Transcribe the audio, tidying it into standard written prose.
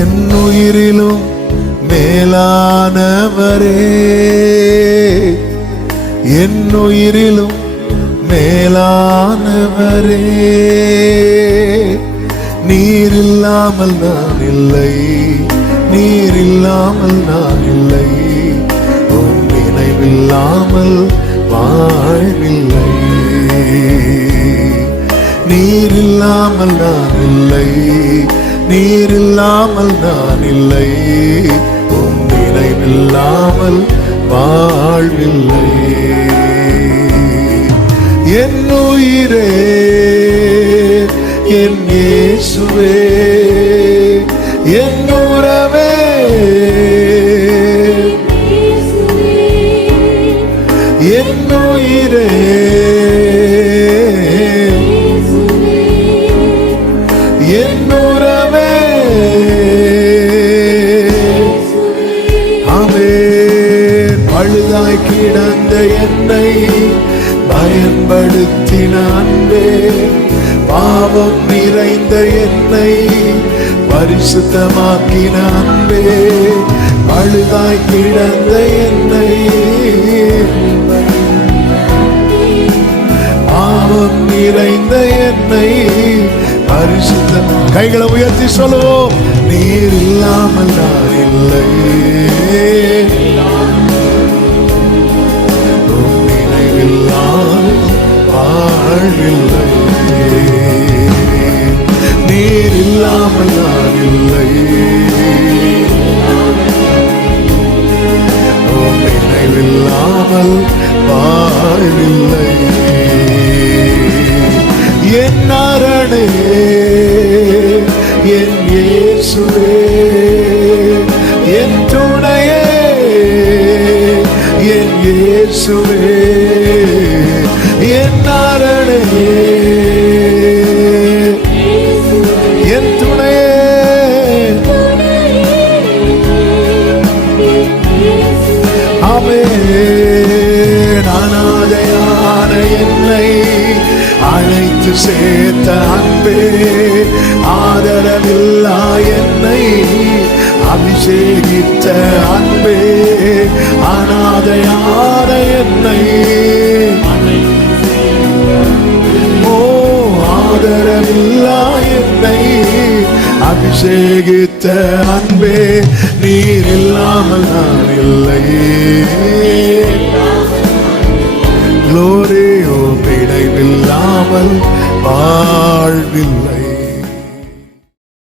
என் உயிரிலும் மேலானவரே, என் உயிரிலும் மேலானவரே, நீர் இல்லாமல் நான் இல்லை, நீர் இல்லாமல் நான் இல்லை, உன் நினைவில்லாமல் வாழ்வில்லை, நீர் இல்லாமல் நான் இல்லை, நீர் இல்லாமல் நான் இல்லை, உன் நினைவில்லாமல் வாழ்வில்லை. என் உயிரே, என் இயேசுவே, என் உறவே, என் உயிரே, என் உறவே, ஆமென். பழுதாய் கிடந்த என்னை பயன்படுத்தின அன்பே, பாவம் நிறைந்த என்னை பரிசுத்தமாக்கின அன்பே, பழுதாய் கிடந்த என்னை பாவம் நிறைந்த என்னை பரிசுத்தம். கைகளை உயர்த்தி சொல்லுவோம். நீர் இல்லாமல் நான் இல்லை, நினைவில்லாமல் வாழ்வில்லை, நீர் இல்லாமல் நான் இல்லை, நினைவில்லாமல் வாழ்வில்லை. என் அரணே, என் இயேசுவே, என் துணையே, என் இயேசுவே, என் அரணே, என் துணையே, ஆமென். அனாதையான என்னை அழைத்து சேர்த்த அன்பே, ஆதரவில்லா என்னை அபிஷேகித்த அன்பே, அனாதையான என்னை, ஓ ஆதரவில்லா என்னை அபிஷேகித்த அன்பே, நீர் இல்லாமல் நான் இல்லை, glory, ஓ நினைவில்லாமல் வாழ்வில்லை.